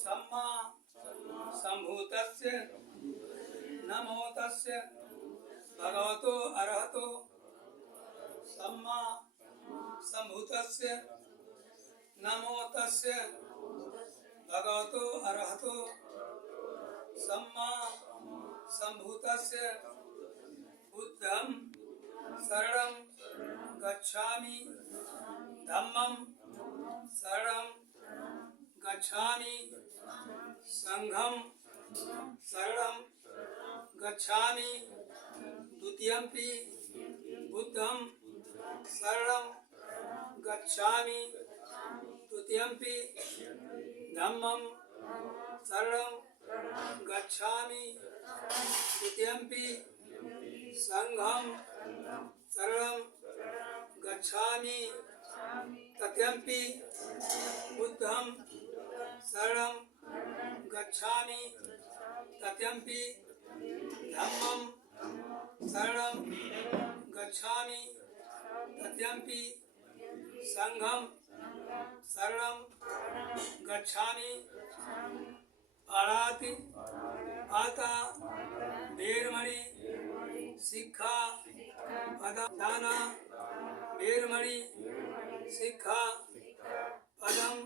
सम्मा संभूतस्य नमो तस्य भगवतो अरहतो सम्मा संभूतस्य नमो तस्य भगवतो अरहतो सम्मा संभूतस्य बुद्धं शरणं गच्छामि धम्मं शरणं गच्छामि संघं शरणं गच्छामि द्वितीयंपि बुद्धं शरणं गच्छामि तृतीयंपि धम्मं शरणं गच्छामि तृतीयंपि संघं शरणं गच्छामि तृतीयंपि बुद्धं शरणं गच्छामि तृतीयंपि धम्मं शरणं गच्छामि तृतीयंपि संघं शरणं गच्छामि पाणाति पाता वेरमणि शिक्षा पदाना वेरमणि शिक्षा पदम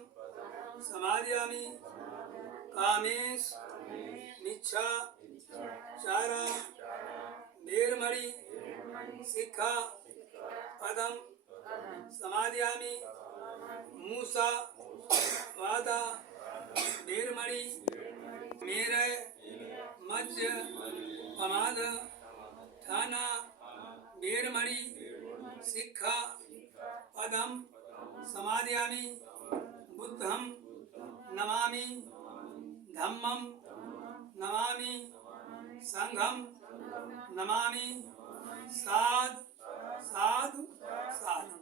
समादयामि कामेश मिच्छा चारा वेरमणि शिक्षा पदम समादयामि मूसा वादा वेरमणि मेरे मज्ज प्रमाद ठाना वेरमणि शिक्षा पदम समादयामि बुद्धं नमामि धम्मं नमामि संघं नमामि साध साधु साधु।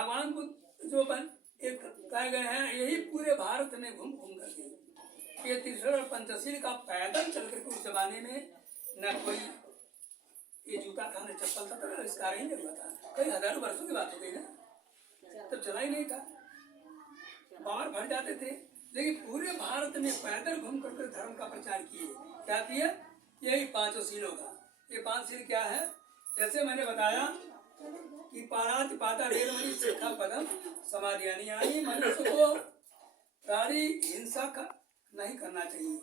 भगवान बुद्ध जो एक कह गए हैं, यही पूरे भारत में घूम घूम करके ये त्रिशूल और पंचशील का पैदल चल करके उस जमाने में न कोई ये जूता था न चप्पल था, तो आविष्कार ही नहीं हुआ था। कई हजारों वर्षों की बात हो गई ना, तब चला ही नहीं था, बाहर भर जाते थे। लेकिन पूरे भारत में पैदल घूम करके धर्म का प्रचार किए। क्या किए? यही पांचों शीलों का। ये पांच शील क्या है? जैसे मैंने बताया कि पाणाति पाता वेरमणि शिक्षा पदम समादयानि, यानी मनुष्य को प्राणी हिंसा का नहीं करना चाहिए,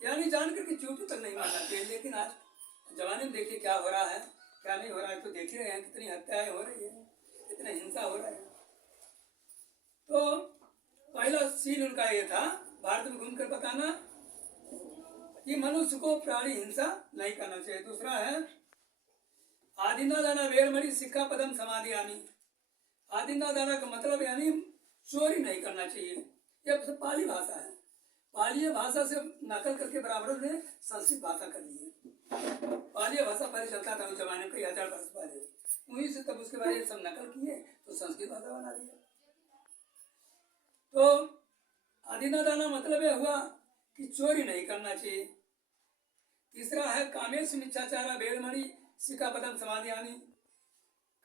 यानी जान करके चोटी तक नहीं मारना चाहिए। लेकिन आज जमाने में देखिए क्या हो रहा है, क्या नहीं हो रहा है, तो देख ही रहे हैं कितनी हत्याएं हो रही है, कितनी हिंसा हो रहा है। तो पहला सील उनका ये था भारत में घूमकर बताना कि मनुष्य को प्राणी हिंसा नहीं करना चाहिए। दूसरा है आदिना दाना वेरमणि शिक्षा पदम समादयामि। आदिना दाना का मतलब यानी चोरी नहीं करना चाहिए। यह पाली भाषा है, पाली भाषा से नकल करके बराबर ने संस्कृत भाषा कर ली है। पाली भाषा पहले चलता था उस जमाने में, कई हजार वर्ष पहले, वहीं से तब उसके बाद ये सब नकल किए तो संस्कृत भाषा बना दिया। तो आदिना दाना मतलब यह हुआ कि चोरी नहीं करना चाहिए। तीसरा है कामेश मिच्छाचारा वेरमणि शिक्षा पदम समादयानि।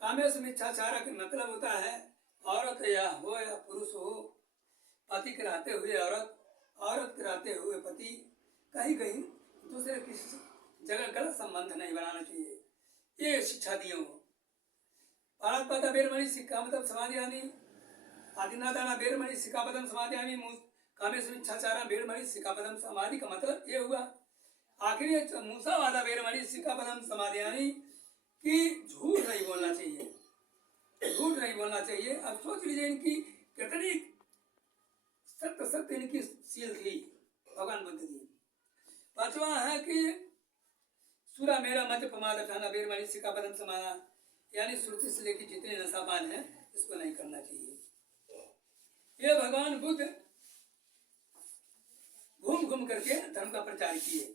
कामेश मिच्छाचारा का मतलब होता है औरत या हो या पुरुष हो, पति कराते हुए औरत, औरत कराते हुए पति, कहीं कहीं दूसरे किसी जगह गलत संबंध नहीं बनाना चाहिए, ये शिक्षा दी हो। पाणाति पाता वेरमणि शिक्षा मतलब समादयानि। आदिना दाना वेरमणि शिक्षा पदम समादयानि। कामेश मिच्छाचारा वेरमणि शिक्षा पदम समाधि का मतलब ये हुआ। आखिरी मूसा वादा वेरमणि शिक्षा पदम समादयानि कि झूठ नहीं बोलना चाहिए, झूठ नहीं बोलना चाहिए। अब सोच लीजिए इनकी कितनी सत्य सत्य इनकी सील थी भगवान बुद्ध की। पांचवा है कि सूरा मेरा मत प्रमाद ठाना वेरमणि शिक्षा पदम समाना, यानी श्रुति से लेकर जितने नशापान है इसको नहीं करना चाहिए। ये भगवान बुद्ध घूम घूम करके धर्म का प्रचार किए।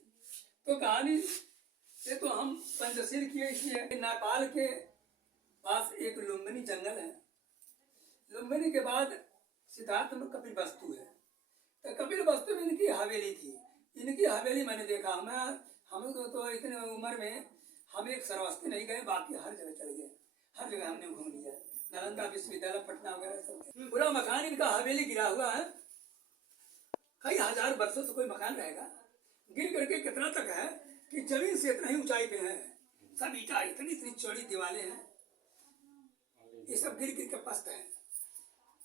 तो कहानी से तो हम पंचशील किए इसलिए नेपाल के पास एक लुम्बिनी जंगल है। लुम्बिनी के बाद सिद्धार्थ में कपिल वस्तु है। तो कपिल वस्तु में इनकी हवेली थी। इनकी हवेली मैंने देखा, हम तो इतने उम्र में हम एक सरवस्ती नहीं गए, बाकी हर जगह चले गए, हर जगह हमने घूम लिया। नालंदा विश्वविद्यालय पटना वगैरह सब। पूरा मकान इनका हवेली गिरा हुआ है, कई हजार वर्षों से कोई मकान रहेगा। गिर करके कितना तक है कि जमीन से इतना ही ऊंचाई पे है, सब ईटा, इतनी इतनी चौड़ी दीवारें हैं, ये सब गिर गिर के पस्त है।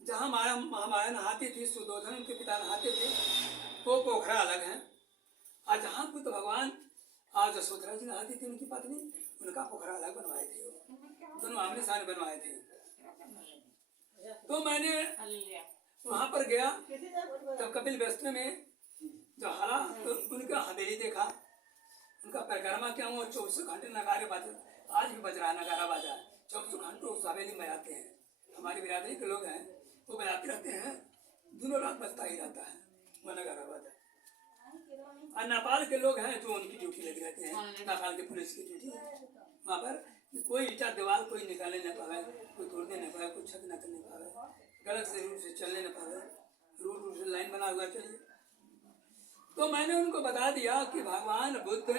जहाँ महामाया नहाती थी, सुदोधन उनके पिता नहाते थे, वो पोखरा अलग है। और जहाँ बुद्ध भगवान आज यशोधरा जी नहाती थी, उनकी पत्नी, उनका पोखरा अलग बनवाए थे, दोनों आमने सामने बनवाए थे। तो मैंने वहां पर गया, तब कपिल वस्तु में जब हरा तो उनका हवेली देखा, उनका परिक्रमा किया। वो 24 घंटे नगारे बाजे, आज भी बज रहा है नगारा बाजा, 24 घंटे उस हवेली में आते हैं। हमारी बिरादरी के लोग हैं, वो बजाते रहते हैं, दिनों रात बजता ही रहता है वो नगारा बाजा। और नेपाल के लोग हैं जो उनकी ड्यूटी लगी रहती है, नेपाल के पुलिस की ड्यूटी है। वहाँ पर कोई ईटा दीवार कोई निकाले न पावे, कोई तोड़ने न पावे, कोई छत न करने पावे, गलत से रूट से चलने न पावे, रूट से लाइन बना हुआ चलिए। तो मैंने उनको बता दिया कि भगवान बुद्ध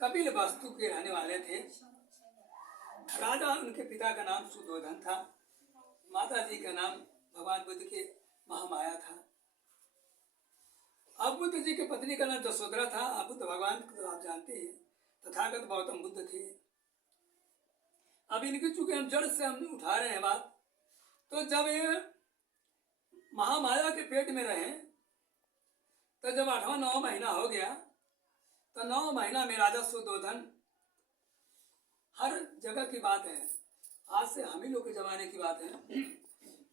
कपिल वस्तु के रहने वाले थे। राजा उनके पिता का नाम सुदोधन था, माता जी का नाम भगवान बुद्ध के महामाया था। अब बुद्ध जी की पत्नी का नाम यशोधरा था। अब बुद्ध भगवान को आप जानते हैं, तथागत गौतम बुद्ध थे। अब इनकी चूंकि हम जड़ से हम उठा रहे हैं बात, तो जब ये महामाया के पेट में रहे, तो जब 8वां 9 महीना हो गया, तो 9 महीना में राजा सुदोधन, हर जगह की बात है, आज से हम ही लोग के जमाने की बात है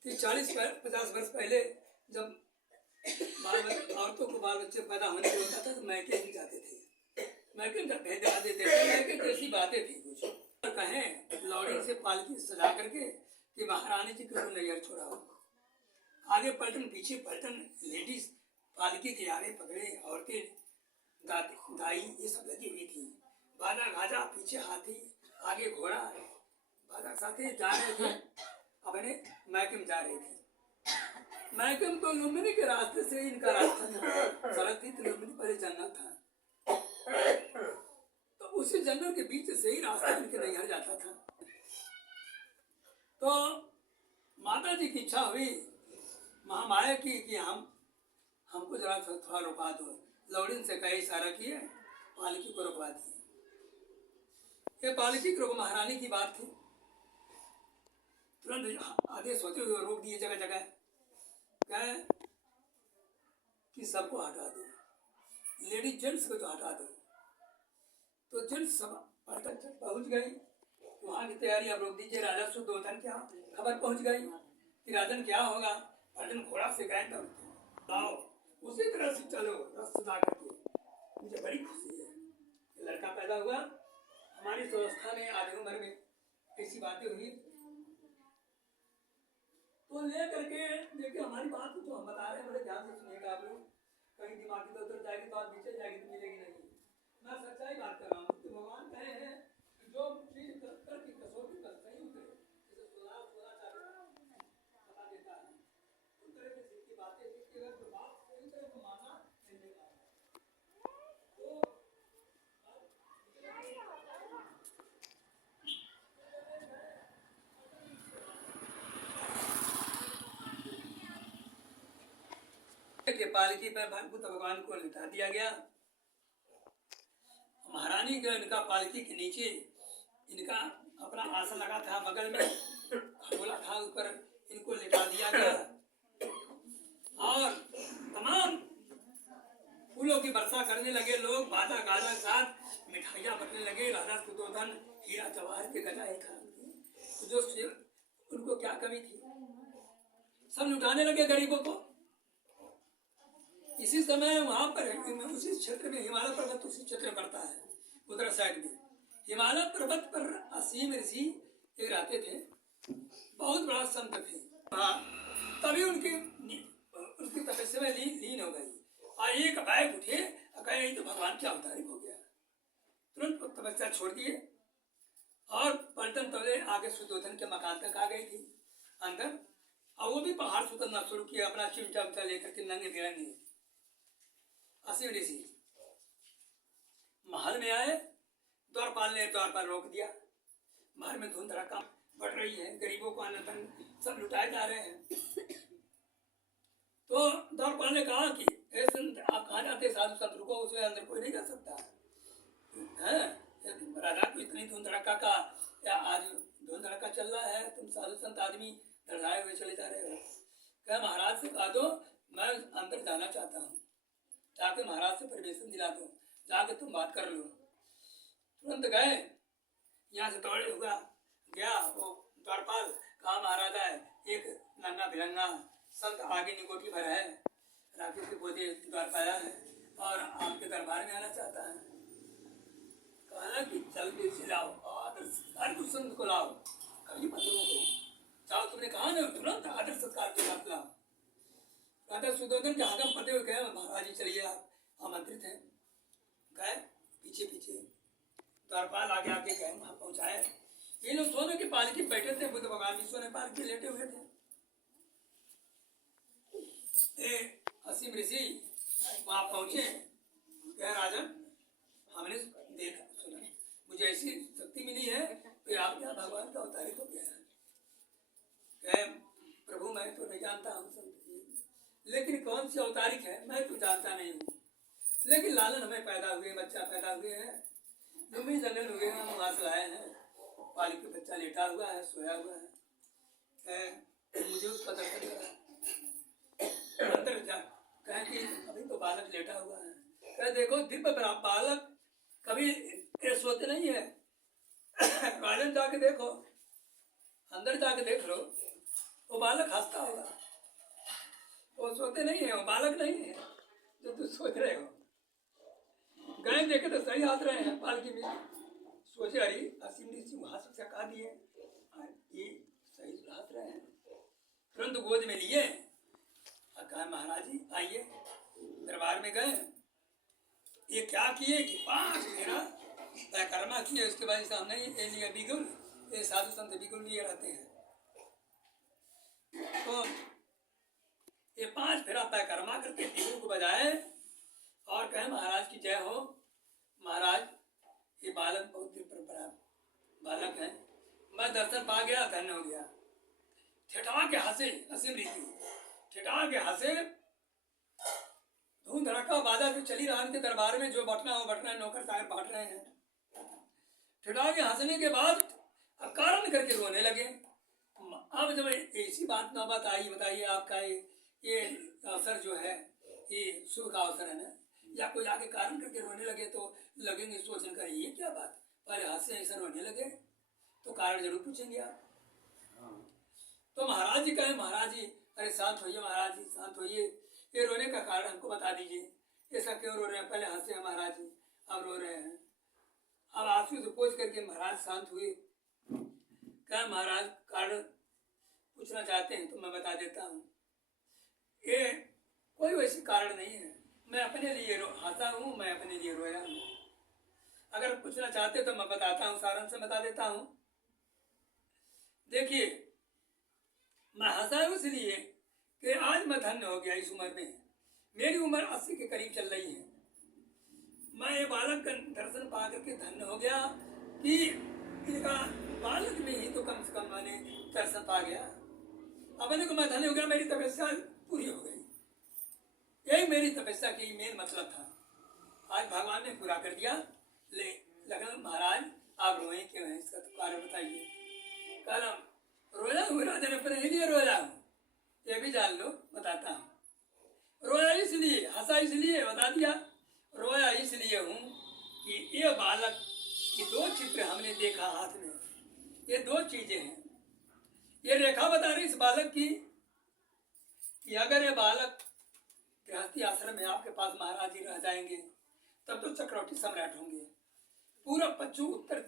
कि 40-50 वर्ष पहले जब औरतों को बाल बच्चे पैदा होने को होता था तो मैके ही जाते थे, मैके भेज देते थे, मैके जैसी बातें थी कुछ। और कहें लौड़ी से पालकी सजा करके कि महारानी जी को नैयर छोड़ा हो, आगे पलटन पीछे पलटन, लेडीज पालकी के आगे पकड़े, औरतें दाई ये सब लगी हुई थी, बाजा गाजा, पीछे हाथी, आगे घोड़ा, बाजा साथे जा रहे थे, अपने मैके में जा रहे थे। मैकम तो लुम्बिनी के रास्ते से इनका रास्ता था, सड़क थी तो लुम्बिनी पहले जंगल था, तो उसी जंगल के बीच से ही रास्ता इनके नैहर जाता था। तो माता जी की इच्छा हुई महामाया की कि हमको जरा थोड़ा रुका दो। लौड़िन से कई इशारा किए, पालकी को रुकवा दिए। ये पालकी को महारानी की बात थी, तुरंत आदेश होते हुए रोक दिए जगह जगह, कहे कि सबको हटा दो, लेडीज जेंट्स को तो हटा दो। तो जेंट्स सब पहुंच गई, वहाँ की तैयारी अब रोक दीजिए। राजा सुदोधन क्या खबर पहुंच गई कि राजन क्या होगा, राजन घोड़ा से गए तब लाओ, उसी तरह से चलो रास्ता करके। मुझे बड़ी खुशी है, लड़का पैदा हुआ। हमारी व्यवस्था में आधी उम्र में ऐसी बातें हुई, तो ले करके देखिए हमारी बात जो हम बता रहे हैं बड़े ध्यान से सुनिएगा आप लोग, कहीं दिमाग की उतर जाएगी तो आप पीछे जाएगी तो मिलेगी नहीं। मैं सच्चाई बात कर रहा हूँ। तो भगवान कहे हैं जो चीज करके कसौटी पर सही उतरे, जैसे सोना बता देता है, उस तरह की सीधी बातें थी। अगर जो बात सही तरह से माना नहीं का के पालकी पर बुद्ध भगवान को लिटा दिया गया। महारानी के इनका पालकी के नीचे इनका अपना आसन लगा था, बगल में खटोला था, उस पर इनको लिटा दिया गया और तमाम फूलों की वर्षा करने लगे लोग, बाजा गाजा के साथ मिठाइयाँ बटने लगे। राजा सुदोधन हीरा जवाहर के गजाए था, जो उनको क्या कमी थी, सब लुटाने लगे गरीबों को। इसी समय वहां पर उसी क्षेत्र में हिमालय पर्वत उसी क्षेत्र पड़ता है, उधर साइड में हिमालय पर्वत पर असीम ऋषि एक रहते थे, बहुत बड़ा संत थे। तभी उनकी तपस्या में लीन हो गई और एक बैग उठे, कहे तो भगवान क्या अवतारिक हो गया। तुरंत तपस्या छोड़ दिए और पलटन तले आगे सुदोधन के मकान तक आ गई थी अंदर, और वो भी पहाड़ से उतरना शुरू किया अपना चिमटा उमटा लेकर के, नंगे बिरंगे। असीम ऋषि महल में आए, द्वारपाल ने द्वार पर रोक दिया, बाहर में धुंध रखा, बढ़ रही है, गरीबों को अन्न धन सब लुटाए जा रहे हैं। तो द्वारपाल ने कहा कि हे संत, आप कहाँ जाते, साधु संत रुको, उसमें अंदर कोई नहीं जा सकता है। राजा को इतनी धूम धड़का का, या आज धूम धड़का चल रहा है, तुम साधु संत आदमी धड़ाए हुए चले जा रहे हो। क्या महाराज से कहा दो, मैं अंदर जाना चाहता हूँ, जाके महाराज से परमिशन दिला दो, जाके तुम बात कर लो। तुरंत गए, यहाँ से दौड़े हुआ गया वो द्वारपाल, कहा महाराज है, एक नन्ना भिलंगा संत आगे निकोटी भर है, राकेश के बोधे द्वारपाल है और आपके दरबार में आना चाहता है। कहा कि जल्दी से लाओ, आदर कुछ संत को लाओ, कभी मत रोको, जाओ, तुमने कहा ना, तुरंत आदर सत्कार के साथ लाओ। राजा सुदोधन के हाथम पते हुए कहे, महाराज जी चलिए, आप आमंत्रित हैं। गए पीछे पीछे, द्वारपाल आगे आगे गए, वहां पहुंचाए। ये लोग सोने की पालकी बैठे थे, बुद्ध भगवान भी सोने पालकी लेटे हुए थे। असीम ऋषि वहां पहुंचे, कह राजन, हमने देखा सुना, मुझे ऐसी शक्ति मिली है, फिर आप क्या भगवान का अवतारित हो गया है। कहे प्रभु, मैं तो नहीं जानता हूँ संत जी, लेकिन कौन सी अवतारिक है मैं तो जानता नहीं हूँ, लेकिन लालन हमें पैदा हुए, बच्चा पैदा हुए हैं, लंबी जंगल हुए हैं, हम वहां से लाए हैं, पालकी बच्चा लेटा हुआ है, सोया हुआ है, मुझे उसका दर्शन करा। अंदर जा, कहे कि अभी तो बालक लेटा हुआ है। कहे देखो, दिव्य बालक कभी सोते नहीं है। राजन जाके देखो, अंदर जाके देख लो, वो बालक हंसता होगा, वो सोते नहीं है, वो बालक नहीं है जो तुम सोच रहे हो। गए देखे तो सही हंस रहे हैं पालकी में, सोचे अरे असीम ऋषि हंस से कहा दिए, ये सही हंस रहे हैं। तुरंत गोद में लिए, कहा महाराज जी आइए। दरबार में गए, ये क्या किए कि 5 मेरा परिक्रमा किए, उसके बाद सामने ये लिया बिगुल, ये साधु संत बिगुल लिए रहते हैं, तो ये 5 फेरा परिक्रमा करके बिगुल को बजाए और कहे महाराज की जय हो। महाराज, ये बालक बहुत दिन पर बालक है, मैं दर्शन पा गया, धन्य हो गया। ठिठा के हंसे असीम ऋषि, ठिठा के हंसे, धूम धड़का बाजा जो चली रहा के दरबार में, जो बटना हो बटना, नौकर चाकर बांट रहे हैं। ठिठा के हंसने के बाद अकारण करके रोने लगे। अब जब ऐसी बात नौबत आई, बताइए आपका ये अवसर जो है, ये शुभ का अवसर है ना, या कोई आगे कारण करके रोने लगे तो लगेंगे सोचने का ये क्या बात, पहले हंसे ऐसा रोने लगे तो कारण जरूर पूछेंगे आप। तो महाराज जी कहे, महाराज जी अरे शांत होइए, महाराज जी शांत होइए, ये रोने का कारण हमको बता दीजिए, ऐसा क्यों रो रहे हैं, पहले हंसे हैं महाराज जी, अब रो रहे हैं। अब आंसू से पोंछ करके महाराज शांत हुए। क्या महाराज कारण पूछना चाहते हैं तो मैं बता देता हूँ, ये कोई वैसी कारण नहीं है, मैं अपने लिए हंसा हूँ, मैं अपने लिए रोया हूँ। अगर पूछना चाहते तो मैं बताता हूँ, सारांश से बता देता हूँ। देखिए, मैं हंसा इसलिए कि आज मैं धन्य हो गया, इस उम्र में मेरी उम्र 80 के करीब चल रही है, मैं ये बालक का दर्शन पा करके धन्य हो गया कि इनका बालक में ही तो कम से कम मैंने दर्शन पा गया, अपने को मैं धन्य हो गया, मेरी तपस्या पूरी हो गई। यही मेरी तपस्या की मेन मतलब था, आज भगवान ने पूरा कर दिया। ले लगा महाराज आप रोए क्यों हैं, इसका तो कारण बताइए। कलम रोया हूँ राजा ने, पर इसलिए रोया हूँ, ये भी जान लो, बताता हूँ। रोया इसलिए, हंसा इसलिए, बता दिया। रोया इसलिए हूँ कि ये बालक की 2 चित्र हमने देखा हाथ में, ये 2 चीजें हैं। ये रेखा बता रही इस बालक की कि अगर ये बालक गृहस्थी आश्रम में आपके पास महाराज जी रह जाएंगे तब तो चक्रवर्ती सम्राट होंगे, पूरब पश्चिम उत्तर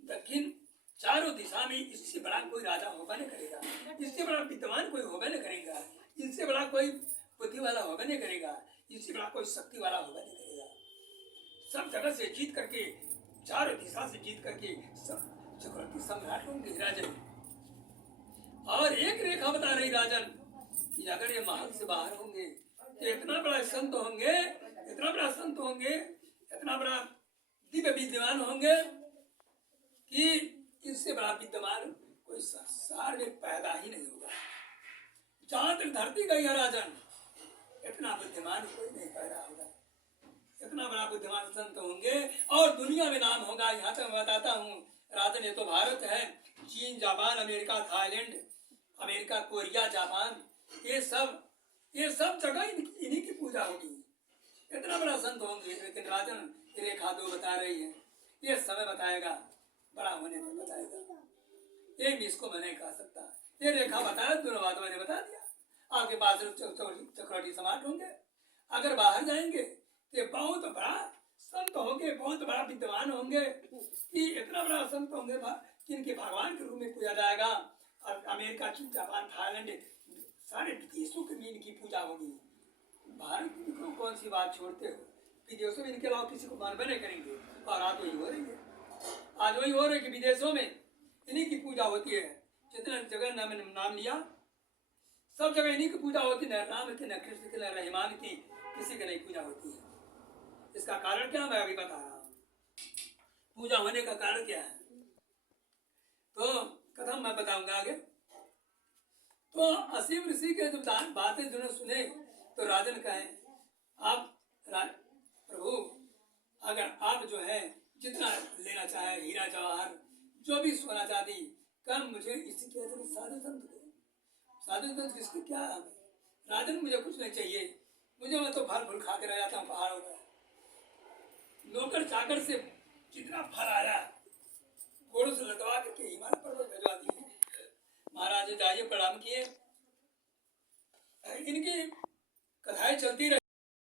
दक्षिण चारों दिशा में इससे बड़ा कोई राजा होगा नहीं करेगा, इससे बड़ा विद्वान कोई होगा नहीं करेगा, इससे बड़ा कोई बुद्धि वाला होगा नहीं करेगा, इससे बड़ा कोई शक्ति वाला होगा नहीं करेगा। सब जगह से जीत करके, चारों दिशा से जीत करके सब चक्रवर्ती सम्राट होंगे राजन। और एक रेखा बता रही राजन कि अगर ये महल से बाहर होंगे तो इतना बड़ा संत होंगे, इतना बड़ा संत होंगे, इतना बड़ा दिव्य विद्वान होंगे कि इससे बड़ा विद्यमान कोई संसार में पैदा ही नहीं होगा। जहां तक धरती गई है राजन, इतना बुद्धिमान कोई नहीं पैदा होगा। इतना बड़ा बुद्धिमान संत होंगे और दुनिया में नाम होगा। यहाँ तक मैं बताता हूँ राजन, ये तो भारत है, चीन, Japan, America, Thailand, America, Korea, Japan, ये सब जगह इन्हीं की पूजा होगी। इतना बड़ा संत होंगे। लेकिन राजन रेखा 2 बता रही है, ये समय बताएगा, बड़ा होने में बताएगा। ये भी इसको मैं नहीं कह सकता। ये रेखा बताया, दोनों बात मैंने बता दिया। आपके पास चक्रवर्ती सम्राट होंगे, अगर बाहर जाएंगे तो बहुत बड़ा संत होंगे, बहुत बड़ा विद्वान होंगे, कि इतना बड़ा संत होंगे कि इनके भगवान के रूप में पूजा जाएगा। और अमेरिका, चीन, जापान, थाईलैंड, सारे विदेशों में इनकी पूजा होगी। भारत में कौन सी बात छोड़ते हो, विदेशों में इनके अलावा किसी को मानवे नहीं करेंगे। और आज वही हो रही है, आज वही हो रही है कि विदेशों में इन्हीं की पूजा होती है। जितने जगह नाम लिया, सब जगह इन्हीं की पूजा होती है। न राम की, न कृष्ण की, न रहमान की, किसी की नहीं पूजा होती है। इसका कारण क्या, मैं अभी बता रहा हूँ। पूजा होने का कारण क्या है, तो कथम मैं बताऊंगा आगे। तो असीम ऋषि के जब बातें जिन्होंने सुने, तो राजन कहे, आप प्रभु, अगर आप जो है जितना लेना चाहे, हीरा जवाहर, जो भी सोना चांदी, कम मुझे इसी के साधु संत को, साधु संत किसको क्या है। राजन मुझे कुछ नहीं चाहिए, मुझे, मैं तो फल फूल खा के रह जाता हूँ पहाड़ों में। नौकर चाकर से जितना फल आया घोड़ों से लदवा करके हिमालय पर्वत भिजवा दिए। महाराज जी जाइए, प्रणाम किए। इनकी कथाएं चलती रही।